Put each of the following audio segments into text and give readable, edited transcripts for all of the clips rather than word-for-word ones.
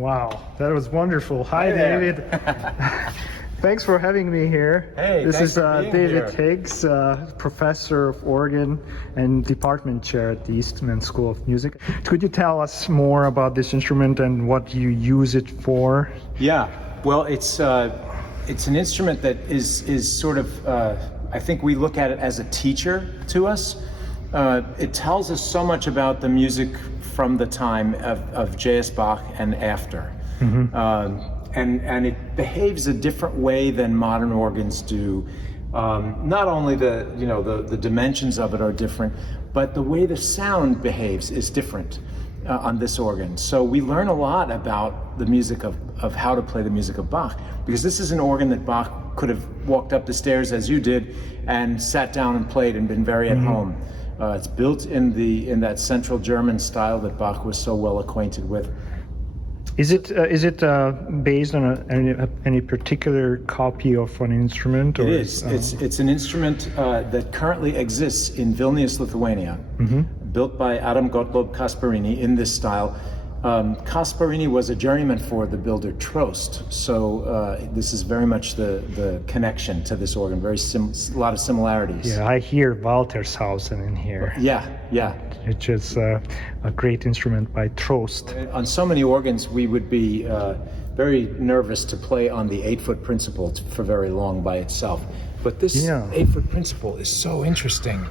Wow, that was wonderful. Hi, David. Thanks for having me here. Hey, this is David here. Higgs, professor of organ and department chair at the Eastman School of Music. Could you tell us more about this instrument and what you use it for? Yeah, well, it's an instrument that is sort of, I think we look at it as a teacher to us. It tells us so much about the music from the time of J.S. Bach and after. Mm-hmm. And it behaves a different way than modern organs do. Not only the dimensions of it are different, but the way the sound behaves is different on this organ. So we learn a lot about the music of how to play the music of Bach, because this is an organ that Bach could have walked up the stairs as you did and sat down and played and been very at home. It's built in that Central German style that Bach was so well acquainted with. Is it based on any particular copy of an instrument? Or it is. It's an instrument that currently exists in Vilnius, Lithuania, built by Adam Gottlob Kasparini in this style. Kasparini was a journeyman for the builder Trost, so this is very much the connection to this organ. A lot of similarities. Yeah, I hear Waltershausen in here. Yeah. Which is a great instrument by Trost. On so many organs, we would be very nervous to play on the 8-foot principle for very long by itself. But this 8-foot principle is so interesting.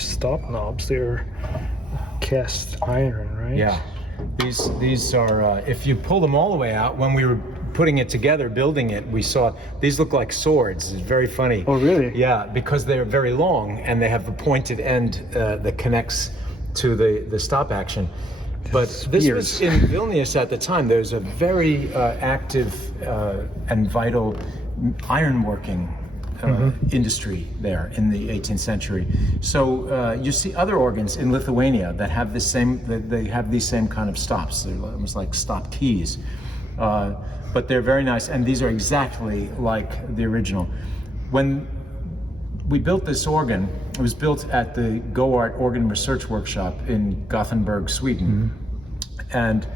Stop knobs, they're cast iron, right? Yeah, these are, if you pull them all the way out, when we were putting it together, building it, we saw these look like swords. It's very funny. Oh, really? Yeah, because they're very long and they have a pointed end that connects to the stop action. But this was in Vilnius at the time. There's a very active and vital ironworking industry there in the 18th century. So you see other organs in Lithuania that have the same. They have these same kind of stops. They're almost like stop keys, but they're very nice. And these are exactly like the original. When we built this organ. It was built at the GoArt Organ Research Workshop in Gothenburg, Sweden. And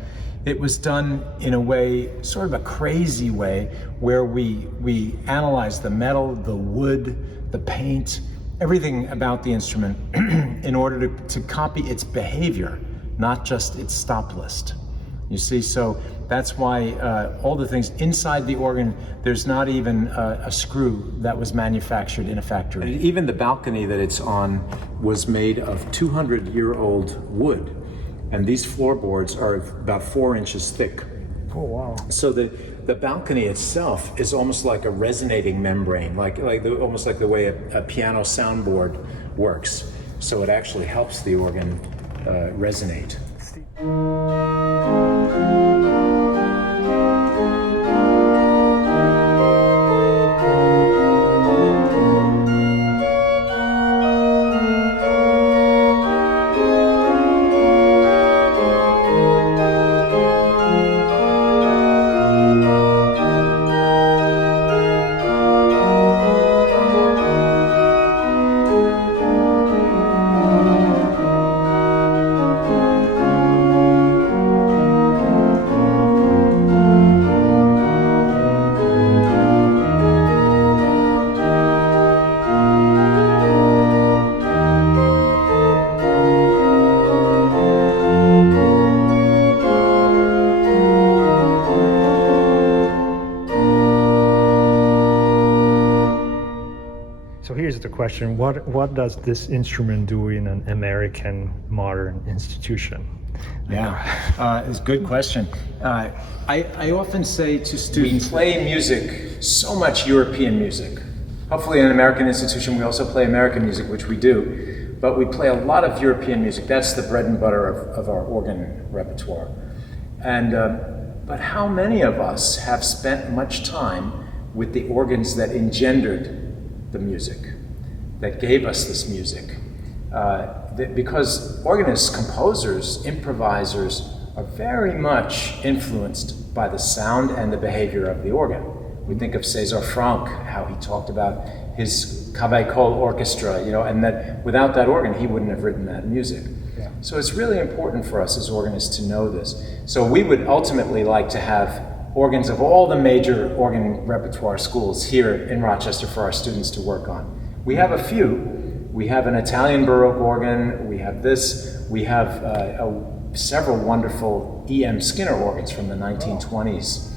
it was done in a way, sort of a crazy way, where we analyzed the metal, the wood, the paint, everything about the instrument in order to copy its behavior, not just its stop list. You see, so that's why all the things inside the organ, there's not even a screw that was manufactured in a factory. And even the balcony that it's on was made of 200-year-old wood. And these floorboards are about 4 inches thick. Oh, wow. So the balcony itself is almost like a resonating membrane, almost like the way a piano soundboard works. So it actually helps the organ resonate. So here's the question: what does this instrument do in an American modern institution? Yeah, it's a good question. I often say to students, we play music, so much European music. Hopefully in an American institution we also play American music, which we do, but we play a lot of European music. That's the bread and butter of our organ repertoire. And but how many of us have spent much time with the organs that engendered the music, that gave us this music? Because organists, composers, improvisers are very much influenced by the sound and the behavior of the organ. We think of César Franck, how he talked about his Cavaillé orchestra, and that without that organ, he wouldn't have written that music. Yeah. So it's really important for us as organists to know this. So we would ultimately like to have organs of all the major organ repertoire schools here in Rochester for our students to work on. We have a few. We have an Italian Baroque organ, we have this, we have several wonderful E.M. Skinner organs from the 1920s.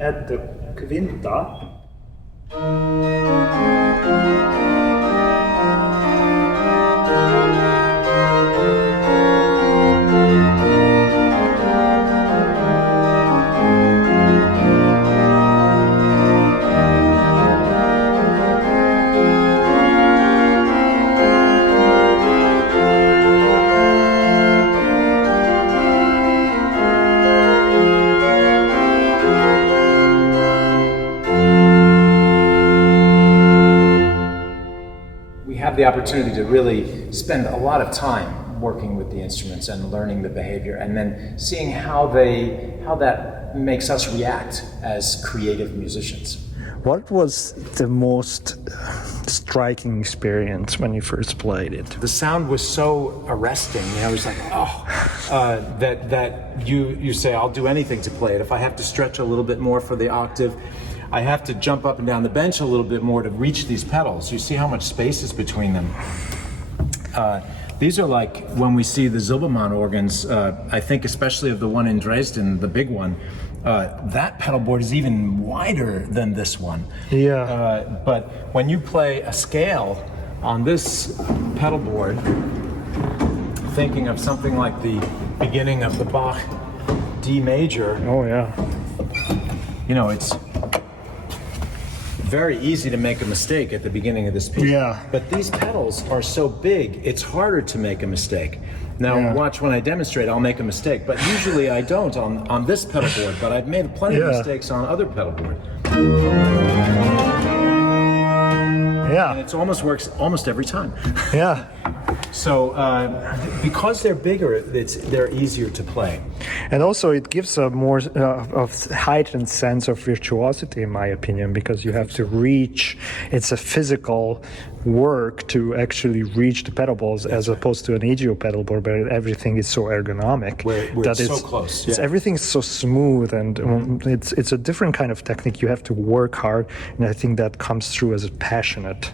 At the Quinta, the opportunity to really spend a lot of time working with the instruments and learning the behavior, and then seeing how that makes us react as creative musicians. what was the most striking experience when you first played it? The sound was so arresting. I was like, that you say, I'll do anything to play it. If I have to stretch a little bit more for the octave, I have to jump up and down the bench a little bit more to reach these pedals. You see how much space is between them. These are like when we see the Zilbermann organs, I think especially of the one in Dresden, the big one, that pedal board is even wider than this one. Yeah. But when you play a scale on this pedal board, thinking of something like the beginning of the Bach D major. Oh yeah. You know, it's very easy to make a mistake at the beginning of this piece. Yeah. But these pedals are so big, it's harder to make a mistake. Now, watch when I demonstrate, I'll make a mistake. But usually I don't on this pedal board, but I've made plenty of mistakes on other pedal boards. Yeah. And it almost works almost every time. Yeah. So because they're bigger, they're easier to play. And also it gives a more of heightened sense of virtuosity, in my opinion, because you have to reach, it's a physical work to actually reach the pedal balls as opposed to an EGO pedal board where everything is so ergonomic. Where that it's so close. It's, everything is so smooth, and it's a different kind of technique. You have to work hard, and I think that comes through as a passionate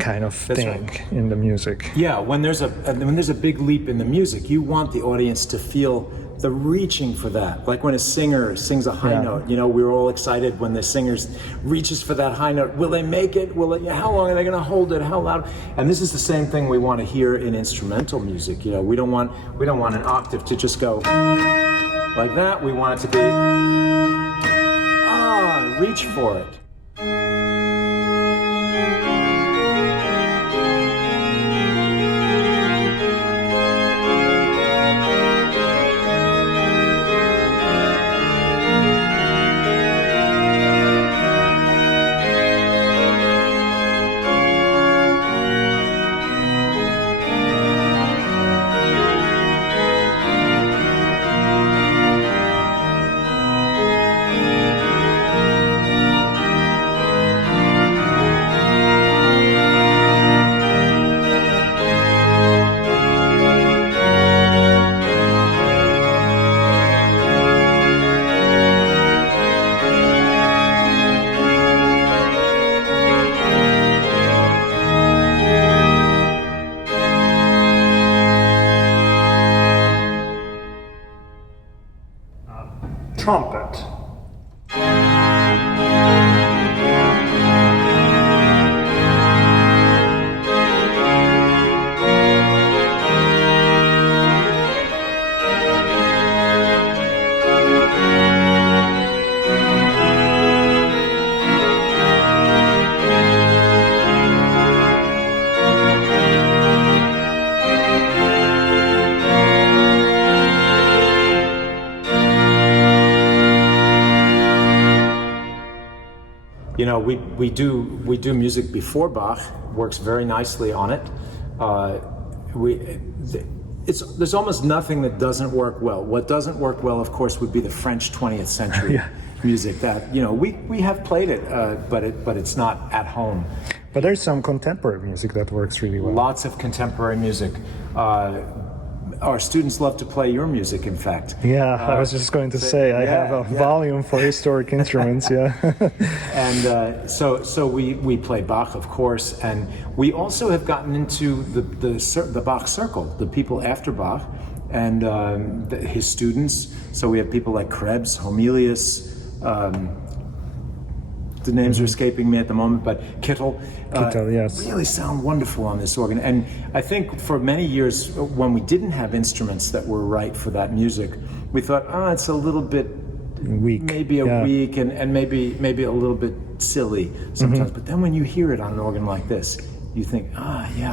kind of thing in the music. Yeah, when there's a big leap in the music, you want the audience to feel the reaching for that. Like when a singer sings a high note, you know, we're all excited when the singer reaches for that high note. Will they make it? How long are they going to hold it? How loud? And this is the same thing we want to hear in instrumental music. You know, we don't want an octave to just go like that. We want it to be reach for it. Trumpet. You know, we do music before Bach. Works very nicely on it. There's almost nothing that doesn't work well. What doesn't work well, of course, would be the French 20th century music. That, you know, we have played it, but it's not at home. But there's some contemporary music that works really well. Lots of contemporary music. Our students love to play your music, in fact. Yeah, I was just going to say, I have a volume for historic instruments, And so we play Bach, of course, and we also have gotten into the Bach circle, the people after Bach, and his students. So we have people like Krebs, Homelius, the names are escaping me at the moment, but Kittel, yes, really sound wonderful on this organ. And I think for many years, when we didn't have instruments that were right for that music, we thought, it's a little bit weak, maybe weak, and maybe a little bit silly sometimes. But then when you hear it on an organ like this, you think,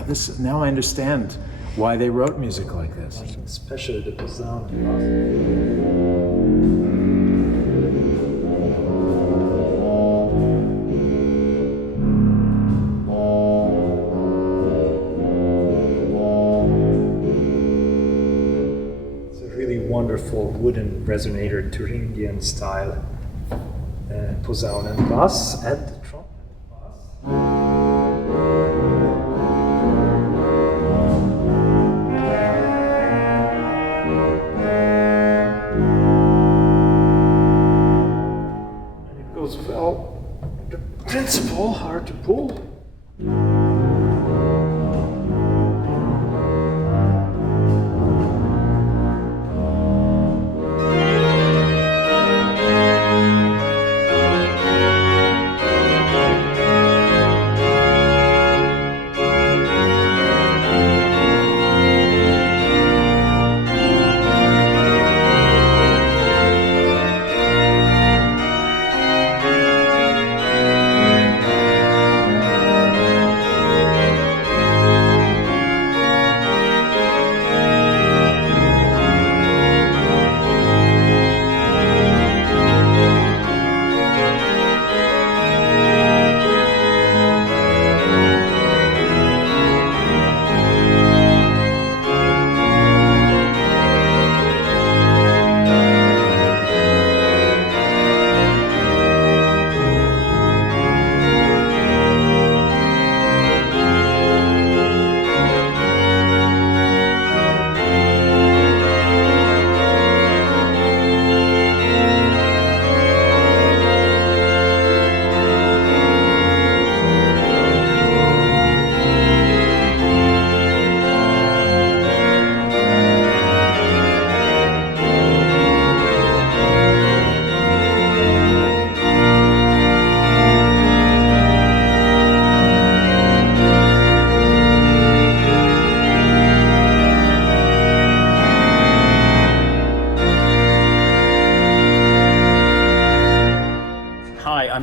this. Now I understand why they wrote music like this. Especially the Posaune. Wonderful wooden resonator, Thuringian style Posaune and bass, and the trumpet bass. And it goes well. The principle hard to pull.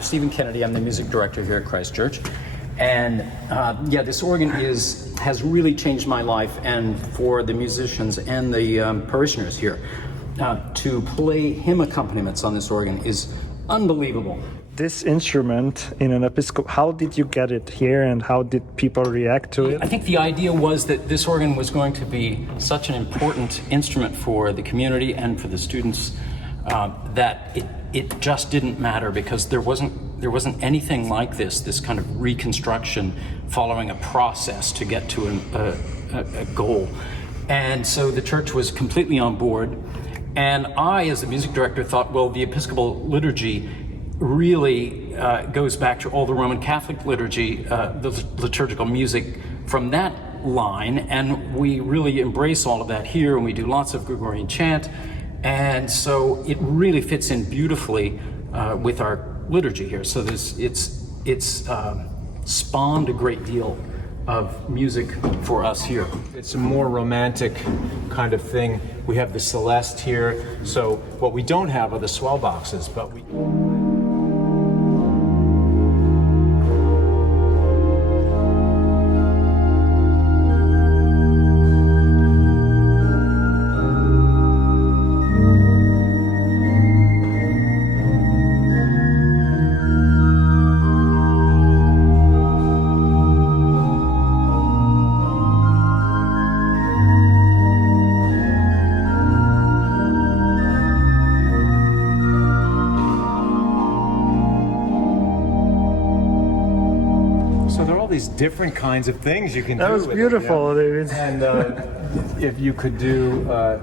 Stephen Kennedy. I'm the music director here at Christ Church. And yeah, this organ has really changed my life, and for the musicians and the parishioners here. To play hymn accompaniments on this organ is unbelievable. This instrument in an Episcopal, how did you get it here and how did people react to it? I think the idea was that this organ was going to be such an important instrument for the community and for the students that it just didn't matter, because there wasn't anything like this kind of reconstruction following a process to get to a goal. And so the church was completely on board. And I, as the music director, thought, well, the Episcopal liturgy really goes back to all the Roman Catholic liturgy, the liturgical music from that line, and we really embrace all of that here, and we do lots of Gregorian chant, and so it really fits in beautifully with our liturgy here. So it's spawned a great deal of music for us here. It's a more romantic kind of thing. We have the celeste here, so what we don't have are the swell boxes, but we... these different kinds of things you can do. That was beautiful, David. And if you could do a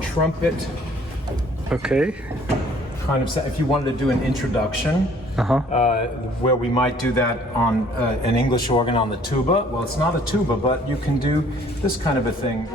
trumpet, okay, kind of, if you wanted to do an introduction, where we might do that on an English organ on the tuba. Well, it's not a tuba, but you can do this kind of a thing.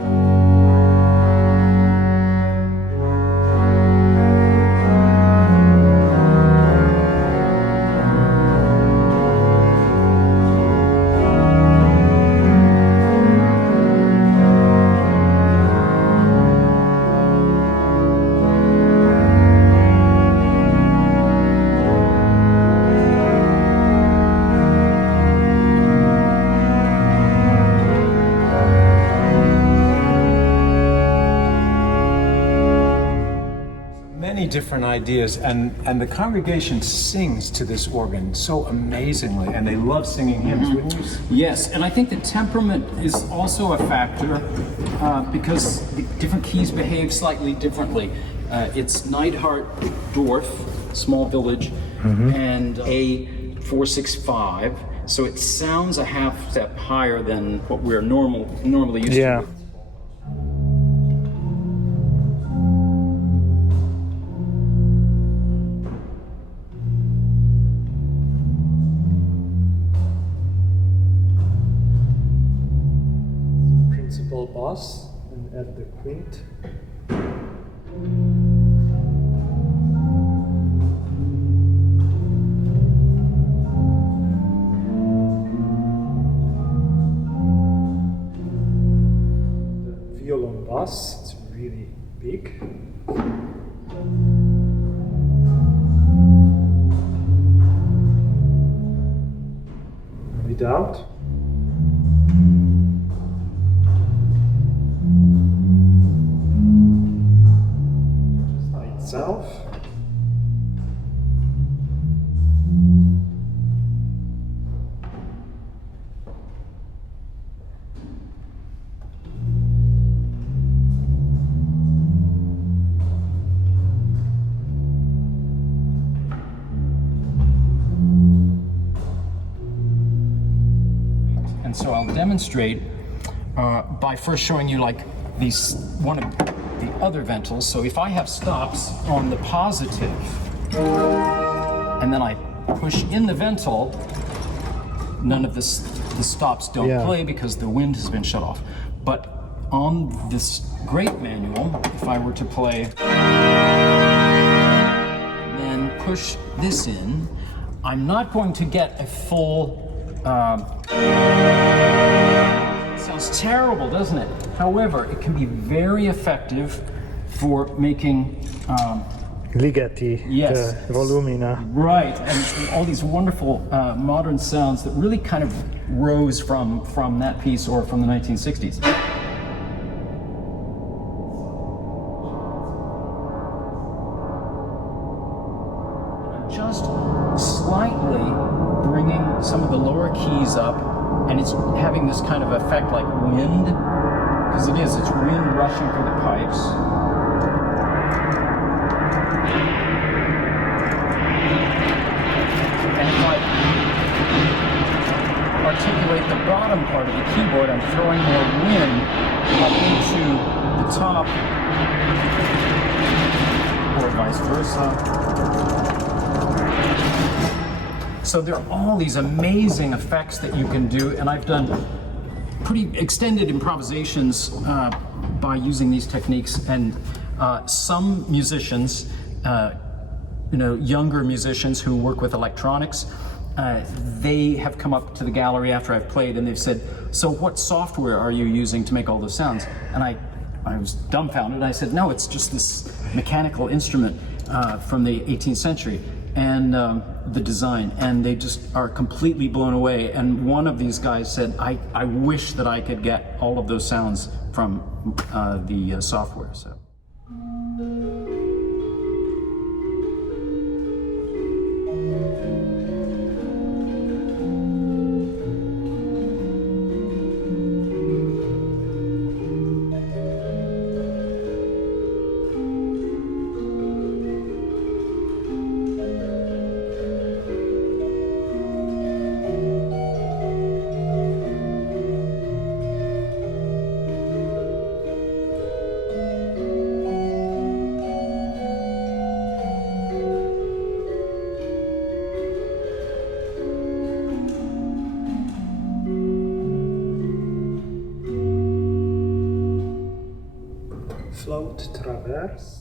Different ideas, and the congregation sings to this organ so amazingly, and they love singing hymns, wouldn't you? Yes, and I think the temperament is also a factor because the different keys behave slightly differently. It's Neidhart Dorf, small village, and A465, so it sounds a half step higher than what we're normally used to. Bass and add the quint. The violin bass, it's really big. Without. Itself. And so I'll demonstrate by first showing you like one of the other ventals. So if I have stops on the positive and then I push in the ventil, none of the stops don't play because the wind has been shut off. But on this great manual, if I were to play and then push this in, I'm not going to get a full sounds terrible, doesn't it? However, it can be very effective for making ligeti, Yes. the volumina. Right, and all these wonderful modern sounds that really kind of rose from that piece or from the 1960s. Just slightly bringing some of the lower keys up, and it's having this kind of effect like wind, because it's wind rushing through the pipes. And if I articulate the bottom part of the keyboard, I'm throwing more wind up into the top, or vice versa. So there are all these amazing effects that you can do, and I've done pretty extended improvisations by using these techniques. And some musicians, younger musicians who work with electronics, they have come up to the gallery after I've played and they've said, "So what software are you using to make all those sounds?" And I was dumbfounded. I said, "No, it's just this mechanical instrument from the 18th century." And the design, and they just are completely blown away. And one of these guys said, I wish that I could get all of those sounds from the software. So. Float traverse.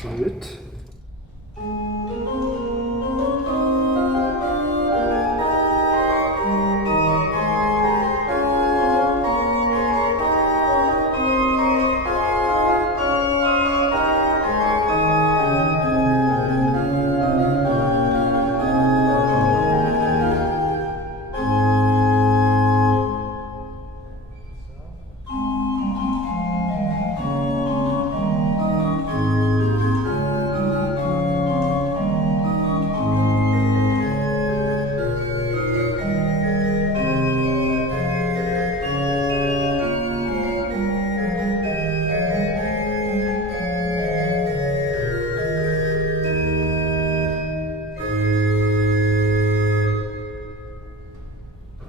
Flute.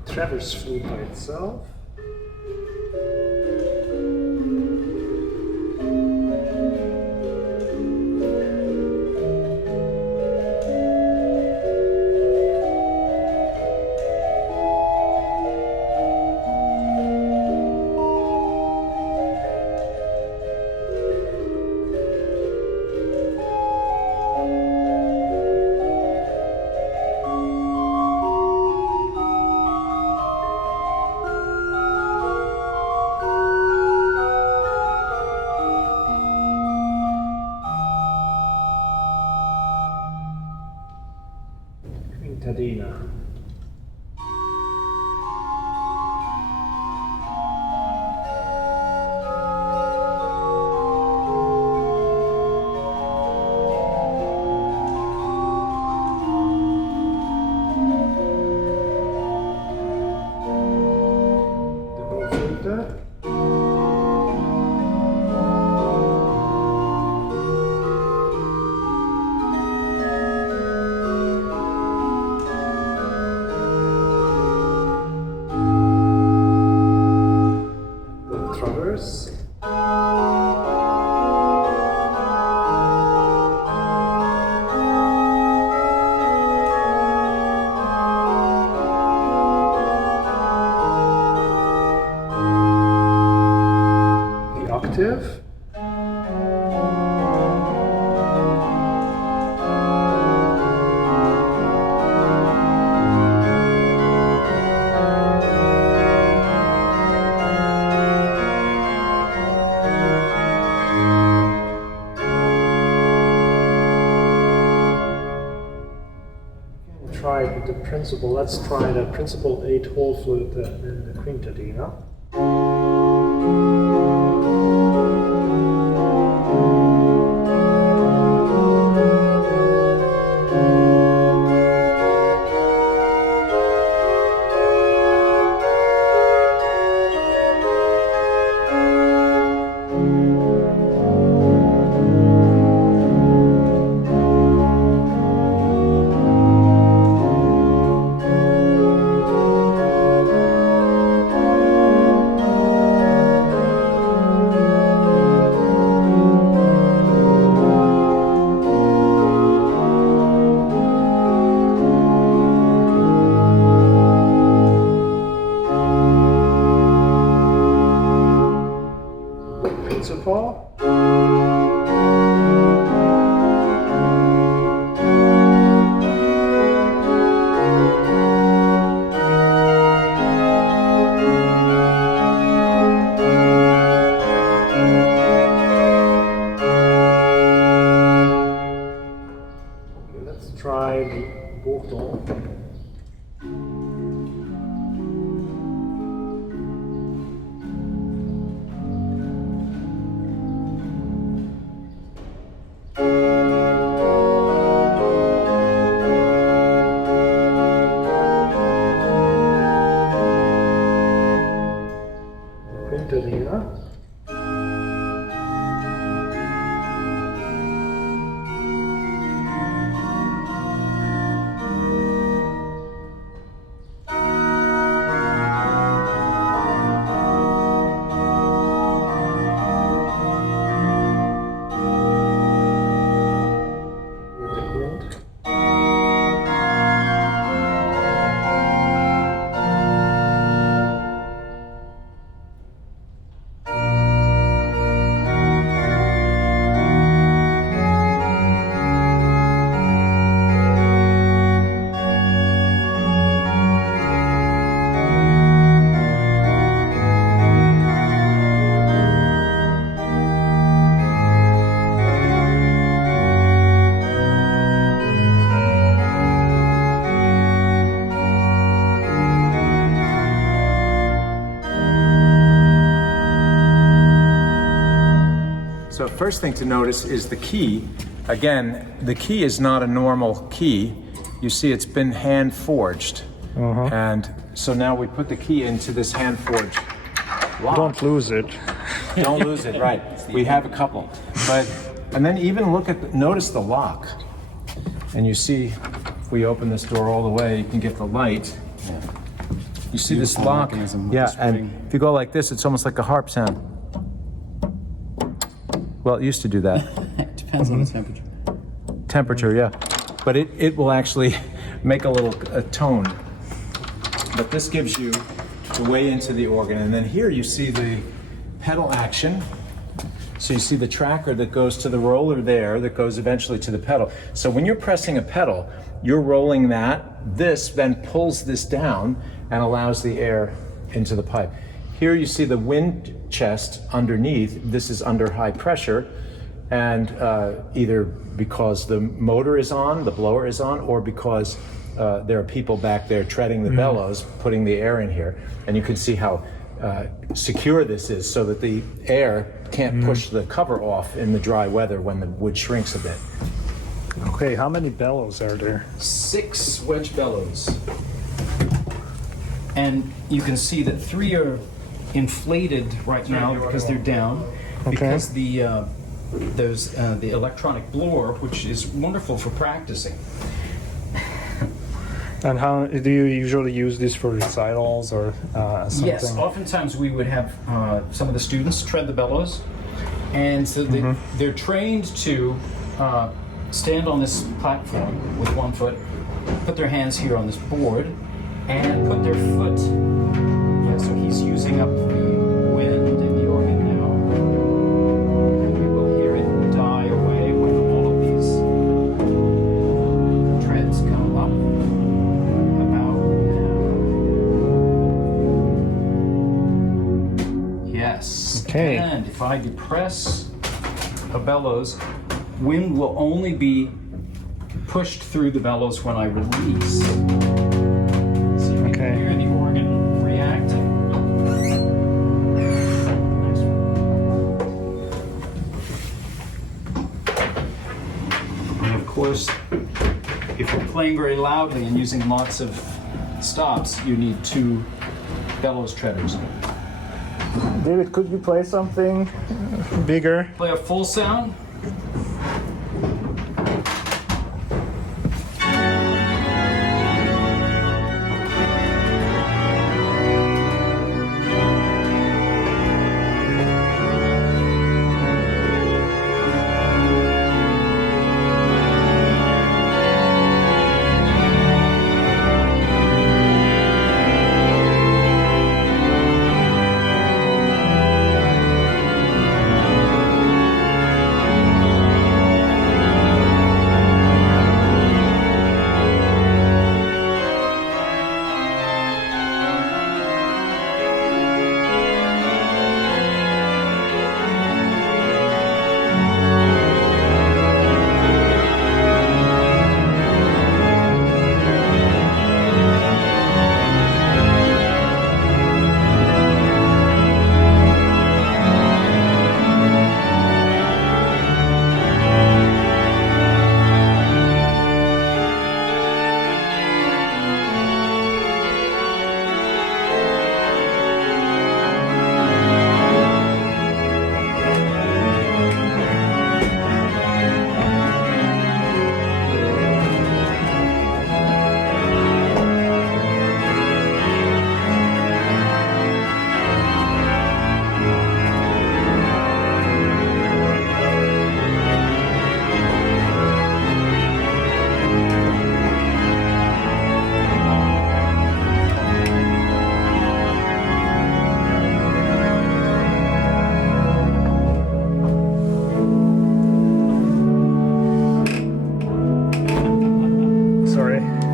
Traverse flute by itself. Quintadina. Double flute. try the principal. Let's try the principal 8-hole flute in the quintadina. Principal. Okay, let's try the Bourdon. Quintadina. So first thing to notice is the key. Again, the key is not a normal key. You see it's been hand forged. And so now we put the key into this hand forged lock. Don't lose it. Don't lose it, right. We have a couple. And then even notice the lock. And you see, if we open this door all the way, you can get the light. You see this lock? Yeah, and if you go like this, it's almost like a harp sound. Well, it used to do that. It depends on the temperature. Temperature, yeah. But it will actually make a tone. But this gives you the way into the organ. And then here you see the pedal action. So you see the tracker that goes to the roller there that goes eventually to the pedal. So when you're pressing a pedal, you're rolling that. This then pulls this down and allows the air into the pipe. Here you see the wind chest underneath. This is under high pressure, and either because the motor is on, the blower is on, or because there are people back there treading the bellows, putting the air in here. And you can see how secure this is so that the air can't push the cover off in the dry weather when the wood shrinks a bit. Okay, how many bellows are there? 6 wedge bellows. And you can see that 3 are inflated right now because they're down. Okay. Because there's the electronic blower, which is wonderful for practicing. And how do you usually use this for recitals or something? Yes, oftentimes we would have some of the students tread the bellows, and so they're trained to stand on this platform with one foot, put their hands here on this board, and put their foot. Yeah, so he's using up the wind in the organ now, and we will hear it die away when all of these treads come up. Yes. Okay. And if I depress a bellows, wind will only be pushed through the bellows when I release. So you Okay. can hear the organ reacting. And of course, if you're playing very loudly and using lots of stops, you need 2 bellows treaders. David, could you play something bigger? Play a full sound.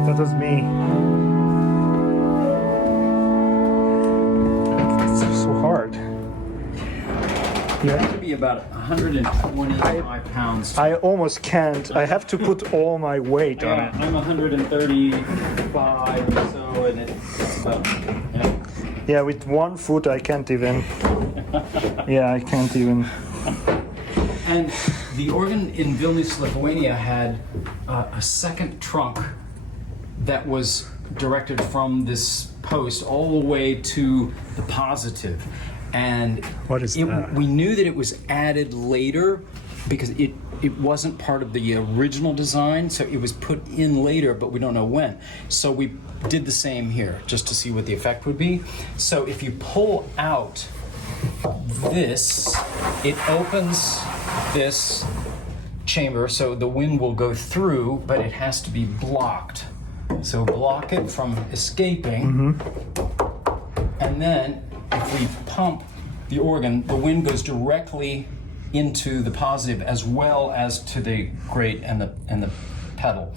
That was me. It's so hard. You have to be about 125 pounds. I almost can't. I have to put all my weight on it. I'm 135 or so, and it's about, Yeah, with 1 foot I can't even. Yeah, I can't even. And the organ in Vilnius, Lithuania had a second trunk that was directed from this post all the way to the positive. And What is that? we knew that it was added later because it wasn't part of the original design, so it was put in later, but we don't know when. So we did the same here, just to see what the effect would be. So if you pull out this, it opens this chamber, so the wind will go through, but it has to be blocked. So block it from escaping, and then if we pump the organ, the wind goes directly into the positive as well as to the grate and the pedal,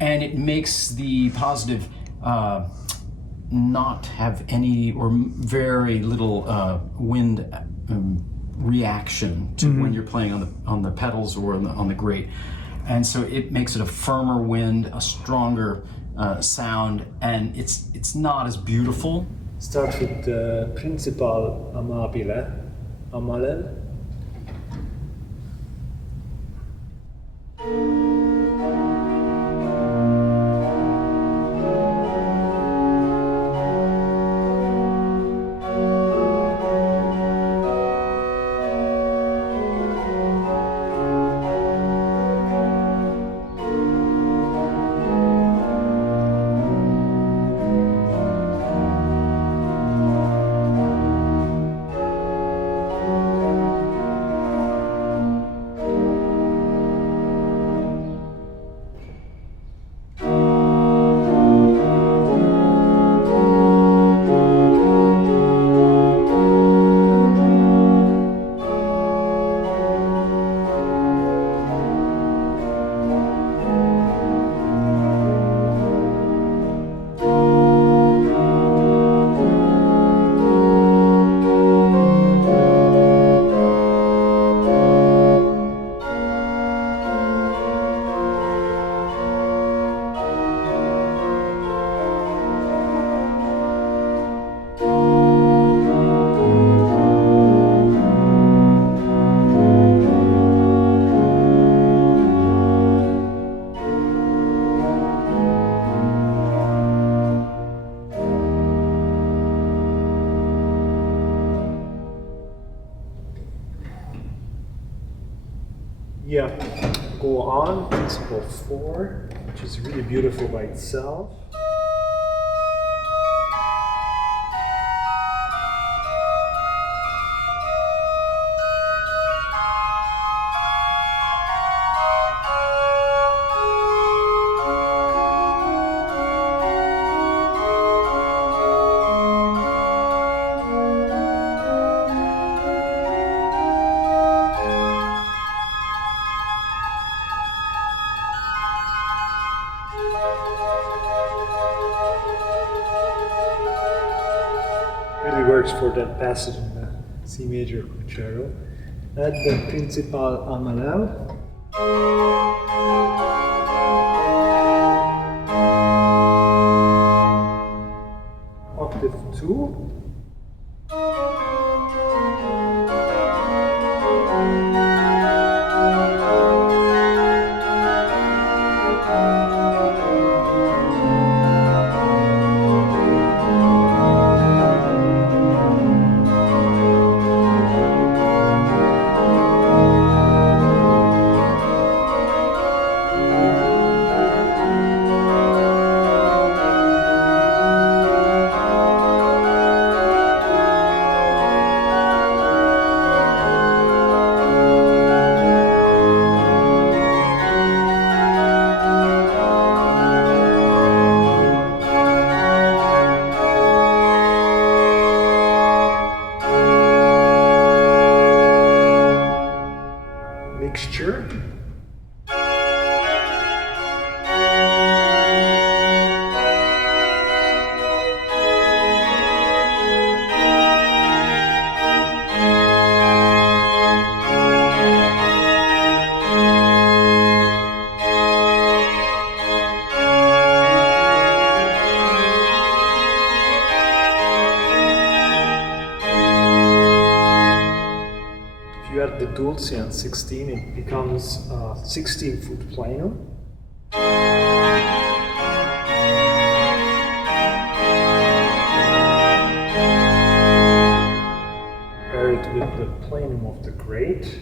and it makes the positive not have any or very little wind reaction to when you're playing on the pedals or on the grate, and so it makes it a firmer wind, a stronger sound, and it's not as beautiful. Start with the principal amabile, amalel. Yeah, go on, principle 4, which is really beautiful by itself. Really works for that passage in the C major concerto. Add the principal a malel. Octave 2. Mixture. If you add the dulce on 16, it becomes 16-foot plenum. Compare it with the plenum of the great.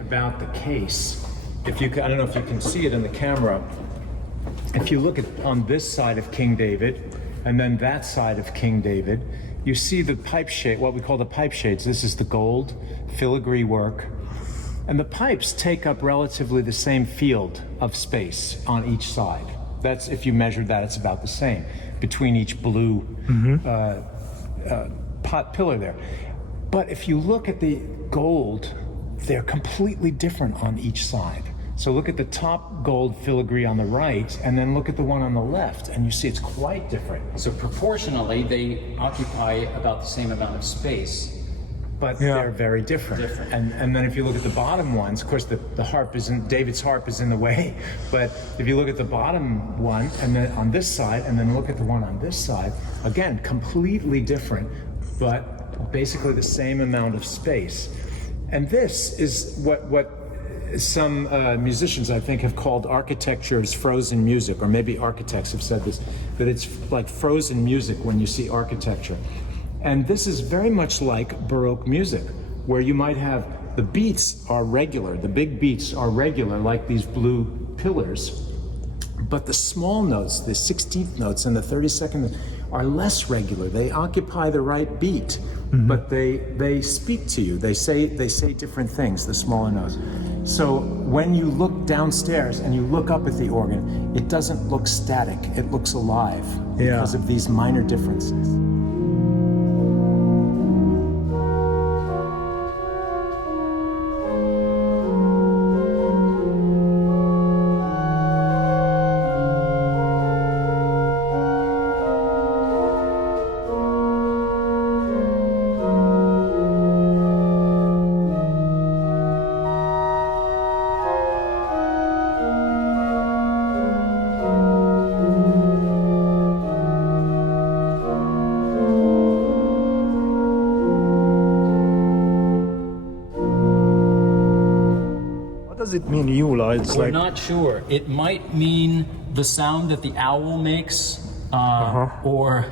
About the case, if you can, I don't know if you can see it in the camera. If you look at on this side of King David, and then that side of King David, you see the pipe shade, what we call the pipe shades. This is the gold filigree work, and the pipes take up relatively the same field of space on each side. That's, if you measure that, it's about the same between each blue pot pillar there. But if you look at the gold, they're completely different on each side. So look at the top gold filigree on the right, and then look at the one on the left, and you see it's quite different. So proportionally, they occupy about the same amount of space. But they're very different. And then if you look at the bottom ones, of course the harp isn't, David's harp is in the way, but if you look at the bottom one, and then on this side, and then look at the one on this side, again, completely different, but basically the same amount of space. And this is what some musicians, I think, have called architecture as frozen music, or maybe architects have said this, that it's like frozen music when you see architecture. And this is very much like Baroque music, where you might have the beats are regular, the big beats are regular, like these blue pillars, but the small notes, the 16th notes and the 32nd, are less regular. They occupy the right beat, but they speak to you. They say different things, the smaller notes. So when you look downstairs and you look up at the organ, it doesn't look static, it looks alive because of these minor differences. Does it mean Iula? It's We're like not sure. It might mean the sound that the owl makes, or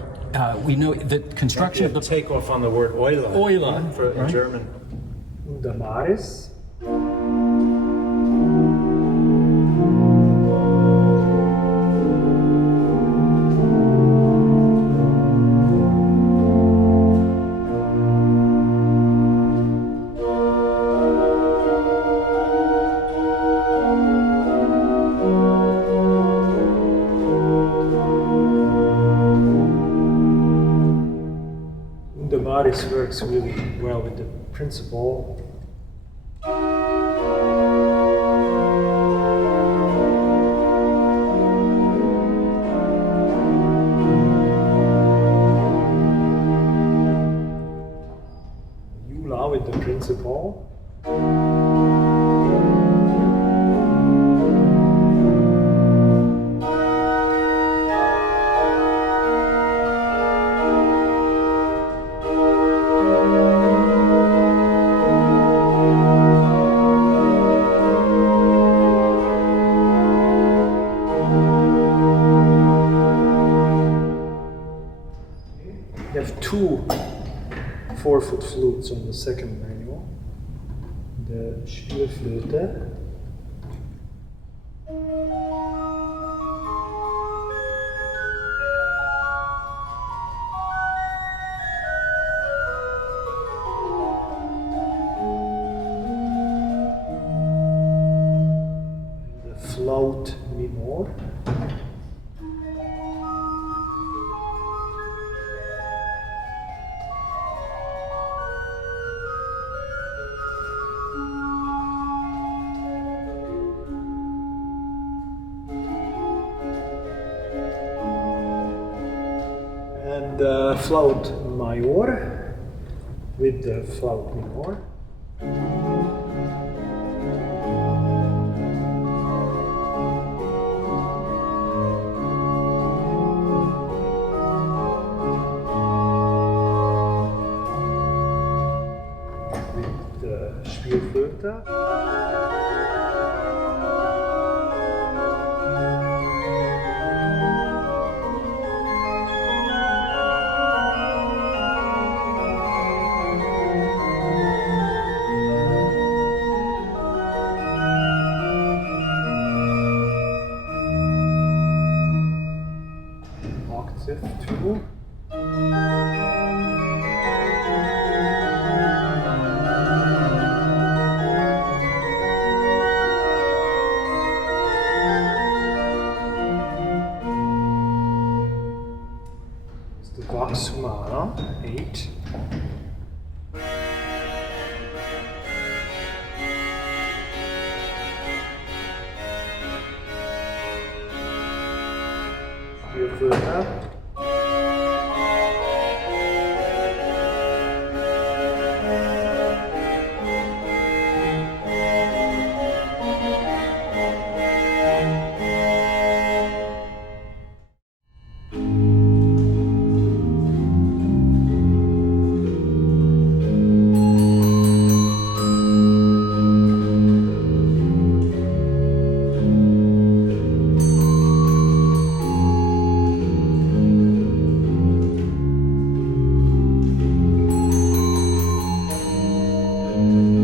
we know the construction of the takeoff on the word Eula. Eula, For in German. Damaris. Damaris works really well with the principal. Iula with the principal. You have two 4-foot flutes on the second manual. The Spielflöte. The Flaut minor. And the Flaut major with the Flaut minor. With the Spielflöte. Octave 2. It's the Bach Sumana 8. Spielflöte. Amen.